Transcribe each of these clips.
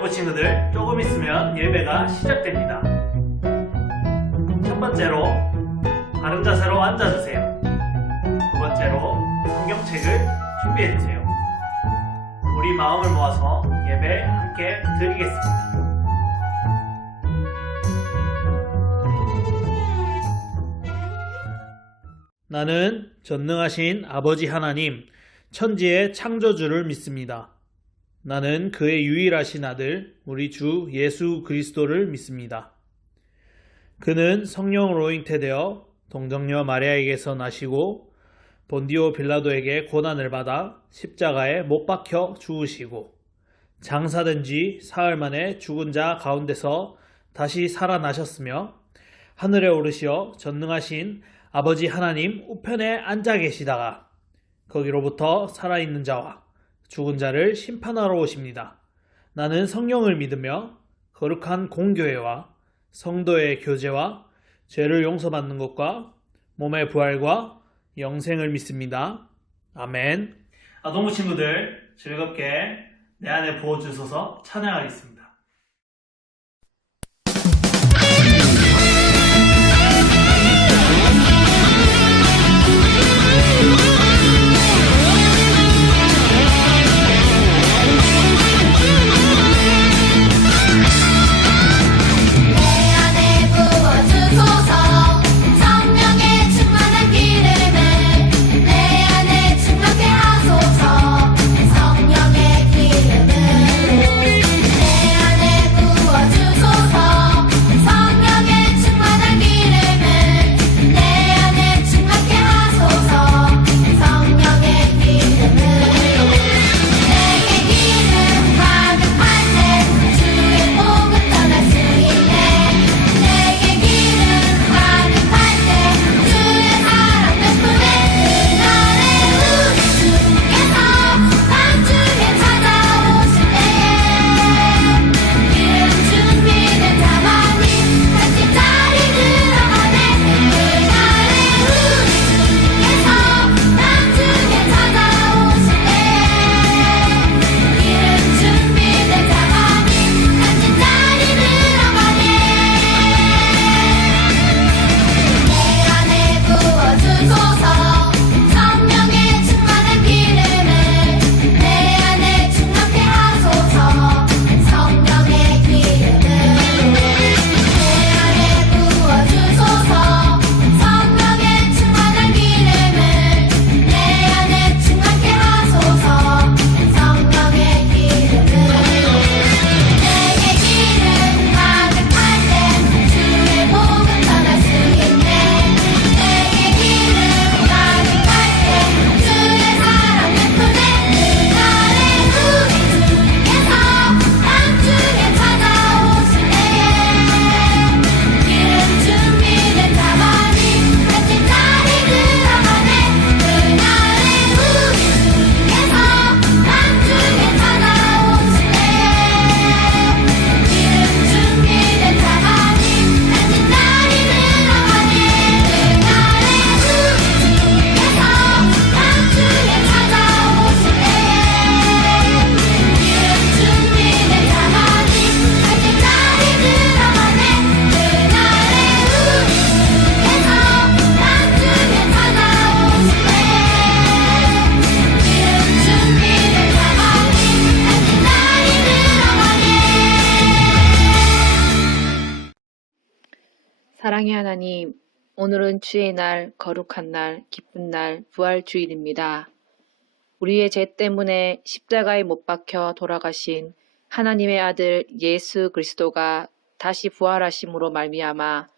동부 친구들, 조금 있으면 예배가 시작됩니다. 첫 번째로 바른 자세로 앉아주세요. 두 번째로 성경책을 준비해주세요. 우리 마음을 모아서 예배 함께 드리겠습니다. 나는 전능하신 아버지 하나님, 천지의 창조주를 믿습니다. 나는 그의 유일하신 아들, 우리 주 예수 그리스도를 믿습니다. 그는 성령으로 잉태되어 동정녀 마리아에게서 나시고 본디오 빌라도에게 고난을 받아 십자가에 못 박혀 죽으시고 장사된 지 사흘 만에 죽은 자 가운데서 다시 살아나셨으며 하늘에 오르시어 전능하신 아버지 하나님 우편에 앉아 계시다가 거기로부터 살아있는 자와 죽은 자를 심판하러 오십니다. 나는 성령을 믿으며 거룩한 공교회와 성도의 교제와 죄를 용서받는 것과 몸의 부활과 영생을 믿습니다. 아멘. 동부 친구들 즐겁게 내 안에 부어주셔서 찬양하겠습니다. 사랑의 하나님, 오늘은 주의 날, 거룩한 날, 기쁜 날, 부활주일입니다. 우리의 죄 때문에 십자가에 못 박혀 돌아가신 하나님의 아들 예수 그리스도가 다시 부활하심으로 말미암아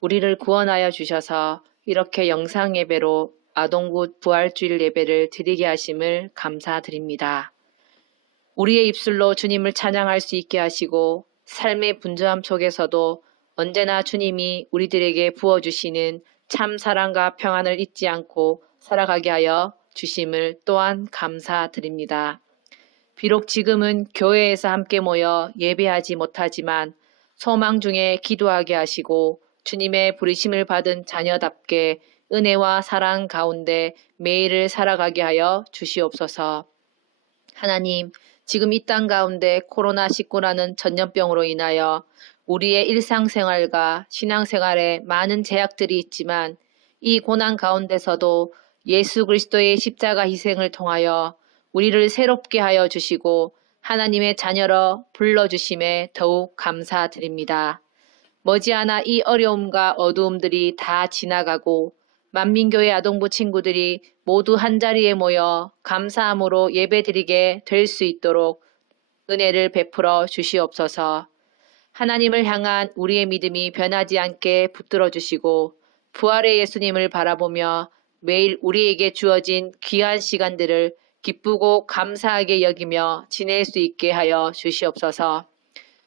우리를 구원하여 주셔서 이렇게 영상 예배로 아동굿 부활주일 예배를 드리게 하심을 감사드립니다. 우리의 입술로 주님을 찬양할 수 있게 하시고 삶의 분주함 속에서도 언제나 주님이 우리들에게 부어주시는 참 사랑과 평안을 잊지 않고 살아가게 하여 주심을 또한 감사드립니다. 비록 지금은 교회에서 함께 모여 예배하지 못하지만 소망 중에 기도하게 하시고 주님의 부르심을 받은 자녀답게 은혜와 사랑 가운데 매일을 살아가게 하여 주시옵소서. 하나님, 지금 이 땅 가운데 코로나19라는 전염병으로 인하여 우리의 일상생활과 신앙생활에 많은 제약들이 있지만 이 고난 가운데서도 예수 그리스도의 십자가 희생을 통하여 우리를 새롭게 하여 주시고 하나님의 자녀로 불러주심에 더욱 감사드립니다. 머지않아 이 어려움과 어두움들이 다 지나가고 만민교회 아동부 친구들이 모두 한자리에 모여 감사함으로 예배드리게 될 수 있도록 은혜를 베풀어 주시옵소서. 하나님을 향한 우리의 믿음이 변하지 않게 붙들어 주시고 부활의 예수님을 바라보며 매일 우리에게 주어진 귀한 시간들을 기쁘고 감사하게 여기며 지낼 수 있게 하여 주시옵소서.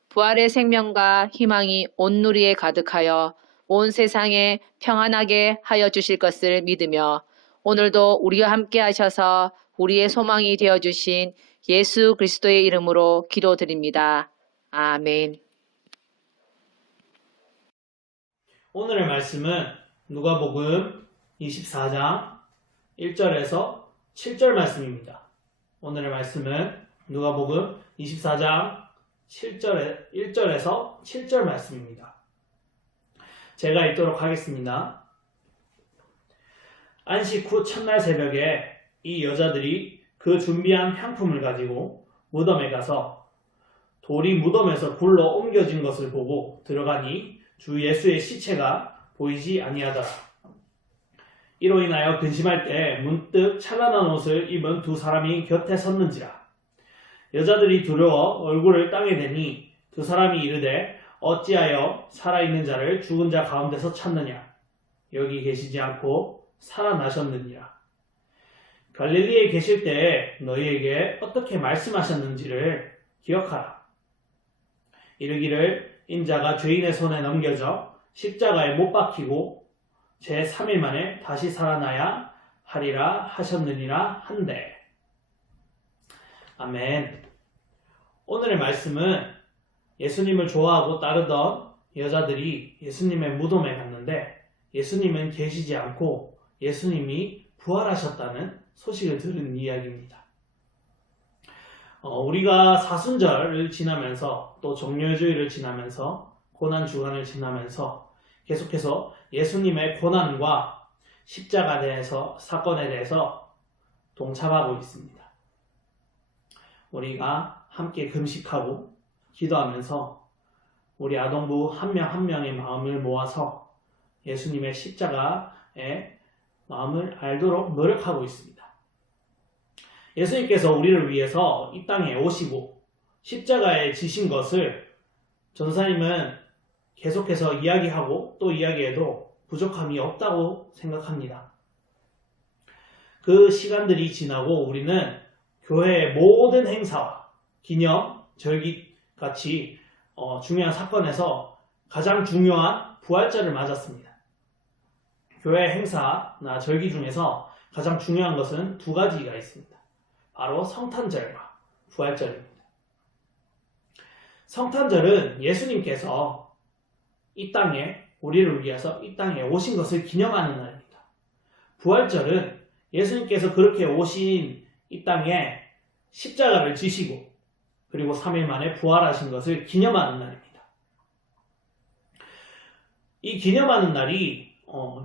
부활의 생명과 희망이 온 누리에 가득하여 온 세상에 평안하게 하여 주실 것을 믿으며 오늘도 우리와 함께 하셔서 우리의 소망이 되어 주신 예수 그리스도의 이름으로 기도드립니다. 아멘. 오늘의 말씀은 누가복음 24장 1절에서 7절 말씀입니다. 오늘의 말씀은 누가복음 24장 1절에서 7절 말씀입니다. 제가 읽도록 하겠습니다. 안식 후 첫날 새벽에 이 여자들이 그 준비한 향품을 가지고 무덤에 가서 돌이 무덤에서 굴러 옮겨진 것을 보고 들어가니 주 예수의 시체가 보이지 아니하더라. 이로 인하여 근심할 때 문득 찬란한 옷을 입은 두 사람이 곁에 섰는지라. 여자들이 두려워 얼굴을 땅에 대니 두 사람이 이르되 어찌하여 살아있는 자를 죽은 자 가운데서 찾느냐. 여기 계시지 않고 살아나셨느니라. 갈릴리에 계실 때에 너희에게 어떻게 말씀하셨는지를 기억하라. 이르기를 인자가 죄인의 손에 넘겨져 십자가에 못 박히고 제3일 만에 다시 살아나야 하리라 하셨느니라 한데. 아멘. 오늘의 말씀은 예수님을 좋아하고 따르던 여자들이 예수님의 무덤에 갔는데 예수님은 계시지 않고 예수님이 부활하셨다는 소식을 들은 이야기입니다. 우리가 사순절을 지나면서 또 정료주의를 지나면서 고난주간을 지나면서 계속해서 예수님의 고난과 십자가 대해서 사건에 대해서 동참하고 있습니다. 우리가 함께 금식하고 기도하면서 우리 아동부 한 명 한 명의 마음을 모아서 예수님의 십자가의 마음을 알도록 노력하고 있습니다. 예수님께서 우리를 위해서 이 땅에 오시고 십자가에 지신 것을 전도사님은 계속해서 이야기하고 또 이야기해도 부족함이 없다고 생각합니다. 그 시간들이 지나고 우리는 교회의 모든 행사와 기념, 절기 같이 중요한 사건에서 가장 중요한 부활절을 맞았습니다. 교회 행사나 절기 중에서 가장 중요한 것은 두 가지가 있습니다. 바로 성탄절과 부활절입니다. 성탄절은 예수님께서 이 땅에 우리를 위해서 이 땅에 오신 것을 기념하는 날입니다. 부활절은 예수님께서 그렇게 오신 이 땅에 십자가를 지시고 그리고 3일 만에 부활하신 것을 기념하는 날입니다. 이 기념하는 날이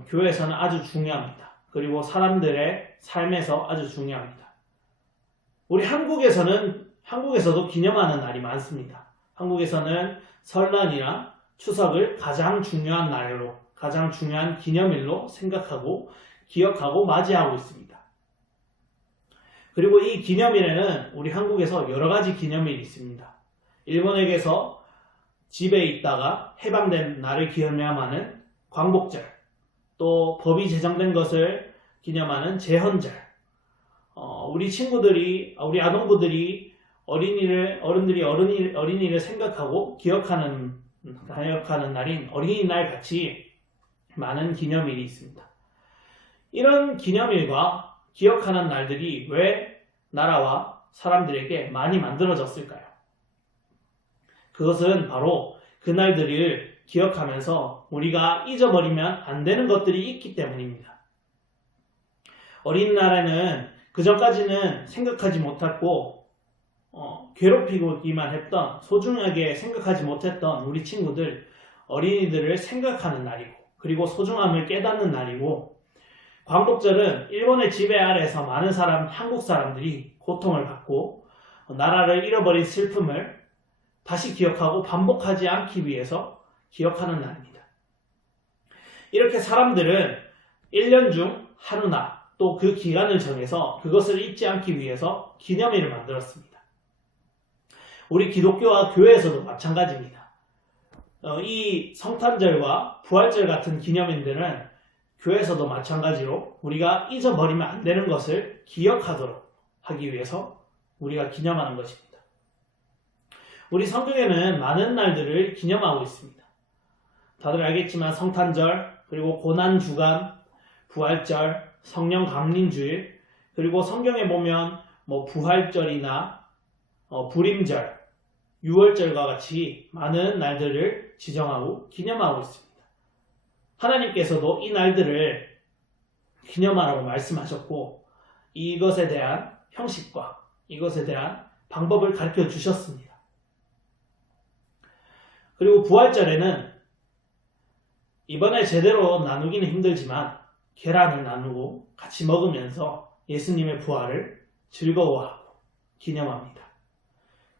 교회에서는 아주 중요합니다. 그리고 사람들의 삶에서 아주 중요합니다. 우리 한국에서도 기념하는 날이 많습니다. 한국에서는 설날이나 추석을 가장 중요한 날로, 가장 중요한 기념일로 생각하고 기억하고 맞이하고 있습니다. 그리고 이 기념일에는 우리 한국에서 여러 가지 기념일이 있습니다. 일본에게서 집에 있다가 해방된 날을 기념하는 광복절, 또 법이 제정된 것을 기념하는 제헌절, 우리 아동부들이 어린이를 생각하고 기억하는 날인 어린이날 같이 많은 기념일이 있습니다. 이런 기념일과 기억하는 날들이 왜 나라와 사람들에게 많이 만들어졌을까요? 그것은 바로 그날들을 기억하면서 우리가 잊어버리면 안 되는 것들이 있기 때문입니다. 어린이날에는 그전까지는 생각하지 못했고 괴롭히기만 했던, 소중하게 생각하지 못했던 우리 친구들, 어린이들을 생각하는 날이고, 그리고 소중함을 깨닫는 날이고, 광복절은 일본의 지배 아래에서 많은 한국 사람들이 고통을 받고 나라를 잃어버린 슬픔을 다시 기억하고 반복하지 않기 위해서 기억하는 날입니다. 이렇게 사람들은 1년 중 하루나 또 그 기간을 정해서 그것을 잊지 않기 위해서 기념일을 만들었습니다. 우리 기독교와 교회에서도 마찬가지입니다. 이 성탄절과 부활절 같은 기념일들은 교회에서도 마찬가지로 우리가 잊어버리면 안 되는 것을 기억하도록 하기 위해서 우리가 기념하는 것입니다. 우리 성경에는 많은 날들을 기념하고 있습니다. 다들 알겠지만 성탄절, 그리고 고난주간, 부활절, 성령 감림주일, 그리고 성경에 보면 부활절이나 불임절, 유월절과 같이 많은 날들을 지정하고 기념하고 있습니다. 하나님께서도 이 날들을 기념하라고 말씀하셨고 이것에 대한 형식과 이것에 대한 방법을 가르쳐 주셨습니다. 그리고 부활절에는 이번에 제대로 나누기는 힘들지만 계란을 나누고 같이 먹으면서 예수님의 부활을 즐거워하고 기념합니다.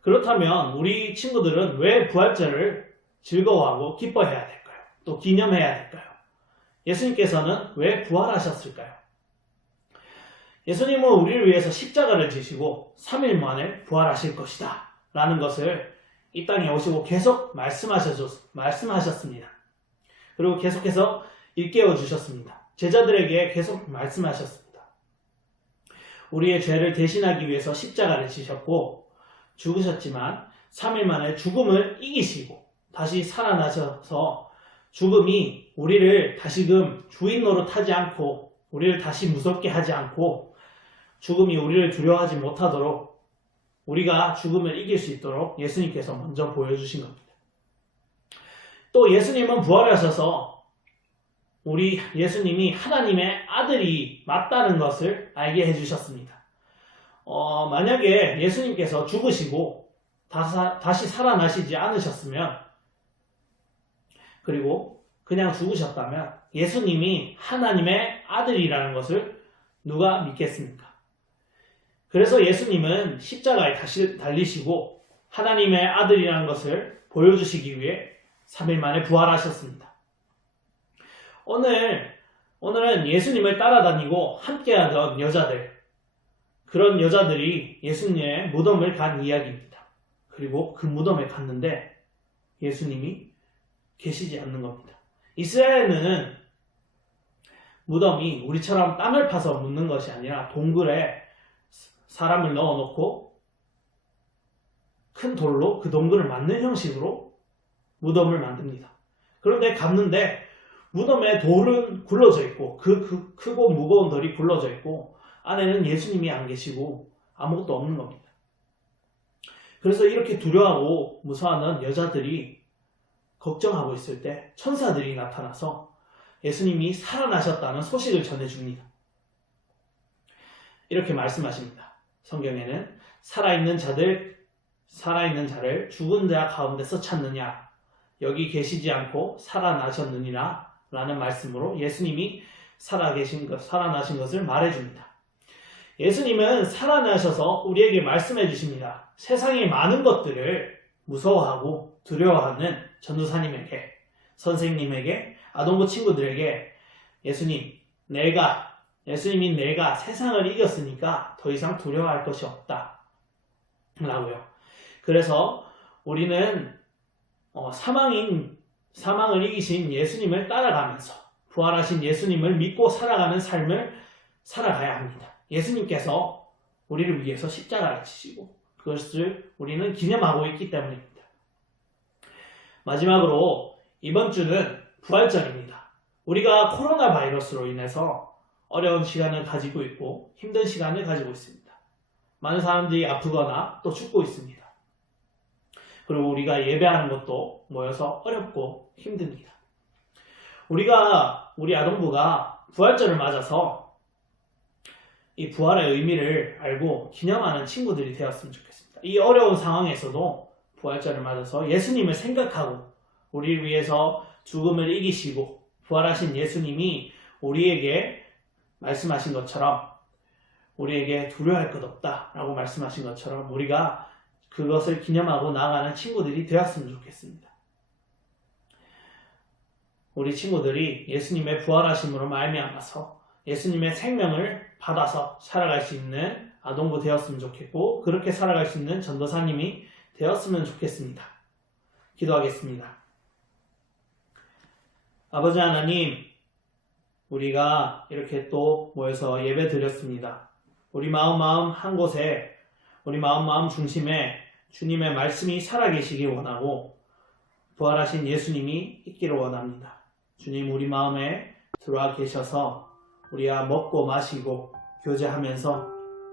그렇다면 우리 친구들은 왜 부활절을 즐거워하고 기뻐해야 될까요? 또 기념해야 될까요? 예수님께서는 왜 부활하셨을까요? 예수님은 우리를 위해서 십자가를 지시고 3일 만에 부활하실 것이다 라는 것을 이 땅에 오시고 계속 말씀하셨습니다. 그리고 계속해서 일깨워 주셨습니다. 제자들에게 계속 말씀하셨습니다. 우리의 죄를 대신하기 위해서 십자가를 지셨고 죽으셨지만 3일 만에 죽음을 이기시고 다시 살아나셔서 죽음이 우리를 다시금 주인 노릇하지 않고 우리를 다시 무섭게 하지 않고 죽음이 우리를 두려워하지 못하도록 우리가 죽음을 이길 수 있도록 예수님께서 먼저 보여주신 겁니다. 또 예수님은 부활하셔서 우리 예수님이 하나님의 아들이 맞다는 것을 알게 해주셨습니다. 만약에 예수님께서 죽으시고 다시 살아나시지 않으셨으면 그리고 그냥 죽으셨다면 예수님이 하나님의 아들이라는 것을 누가 믿겠습니까? 그래서 예수님은 십자가에 다시 달리시고 하나님의 아들이라는 것을 보여주시기 위해 3일 만에 부활하셨습니다. 오늘은 예수님을 따라다니고 함께하던 여자들, 그런 여자들이 예수님의 무덤을 간 이야기입니다. 그리고 그 무덤에 갔는데 예수님이 계시지 않는 겁니다. 이스라엘은 무덤이 우리처럼 땅을 파서 묻는 것이 아니라 동굴에 사람을 넣어놓고 큰 돌로 그 동굴을 맞는 형식으로 무덤을 만듭니다. 그런데 갔는데 무덤에 돌은 굴러져 있고 그 크고 무거운 돌이 굴러져 있고 안에는 예수님이 안 계시고 아무것도 없는 겁니다. 그래서 이렇게 두려워하고 무서워하는 여자들이 걱정하고 있을 때 천사들이 나타나서 예수님이 살아나셨다는 소식을 전해줍니다. 이렇게 말씀하십니다. 성경에는 살아있는 자를 죽은 자 가운데서 찾느냐 여기 계시지 않고 살아나셨느니라 라는 말씀으로 예수님이 살아나신 것을 말해줍니다. 예수님은 살아나셔서 우리에게 말씀해 주십니다. 세상의 많은 것들을 무서워하고 두려워하는 전도사님에게, 선생님에게, 아동부 친구들에게 예수님이 내가 세상을 이겼으니까 더 이상 두려워할 것이 없다 라고요. 그래서 우리는 사망을 이기신 예수님을 따라가면서 부활하신 예수님을 믿고 살아가는 삶을 살아가야 합니다. 예수님께서 우리를 위해서 십자가를 지시고 그것을 우리는 기념하고 있기 때문입니다. 마지막으로 이번 주는 부활절입니다. 우리가 코로나 바이러스로 인해서 어려운 시간을 가지고 있고 힘든 시간을 가지고 있습니다. 많은 사람들이 아프거나 또 죽고 있습니다. 그리고 우리가 예배하는 것도 모여서 어렵고 힘듭니다. 우리 아동부가 부활절을 맞아서 이 부활의 의미를 알고 기념하는 친구들이 되었으면 좋겠습니다. 이 어려운 상황에서도 부활절을 맞아서 예수님을 생각하고 우리를 위해서 죽음을 이기시고 부활하신 예수님이 우리에게 말씀하신 것처럼 우리에게 두려워할 것 없다 라고 말씀하신 것처럼 우리가 그것을 기념하고 나아가는 친구들이 되었으면 좋겠습니다. 우리 친구들이 예수님의 부활하심으로 말미암아서 예수님의 생명을 받아서 살아갈 수 있는 아동부 되었으면 좋겠고 그렇게 살아갈 수 있는 전도사님이 되었으면 좋겠습니다. 기도하겠습니다. 아버지 하나님, 우리가 이렇게 또 모여서 예배 드렸습니다. 우리 마음 한 곳에 우리 마음 중심에 주님의 말씀이 살아계시기 원하고 부활하신 예수님이 있기를 원합니다. 주님 우리 마음에 들어와 계셔서 우리가 먹고 마시고 교제하면서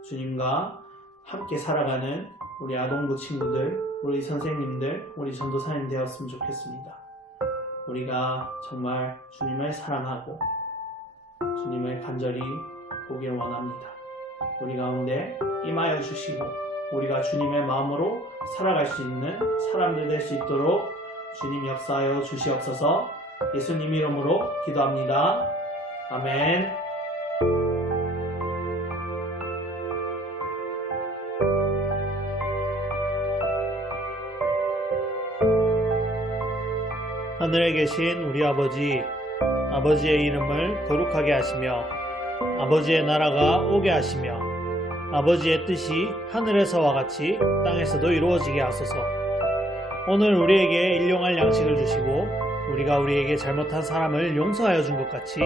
주님과 함께 살아가는 우리 아동부 친구들, 우리 선생님들, 우리 전도사님 되었으면 좋겠습니다. 우리가 정말 주님을 사랑하고 주님을 간절히 보길 원합니다. 우리 가운데 임하여 주시고 우리가 주님의 마음으로 살아갈 수 있는 사람들 될 수 있도록 주님 역사하여 주시옵소서. 예수님 이름으로 기도합니다. 아멘. 하늘에 계신 우리 아버지, 아버지의 이름을 거룩하게 하시며 아버지의 나라가 오게 하시며 아버지의 뜻이 하늘에서와 같이 땅에서도 이루어지게 하소서. 오늘 우리에게 일용할 양식을 주시고 우리가 우리에게 잘못한 사람을 용서하여 준 것 같이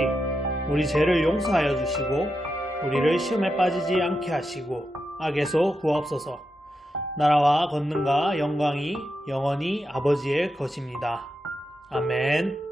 우리 죄를 용서하여 주시고 우리를 시험에 빠지지 않게 하시고 악에서 구하옵소서. 나라와 권능과 영광이 영원히 아버지의 것입니다. 아멘.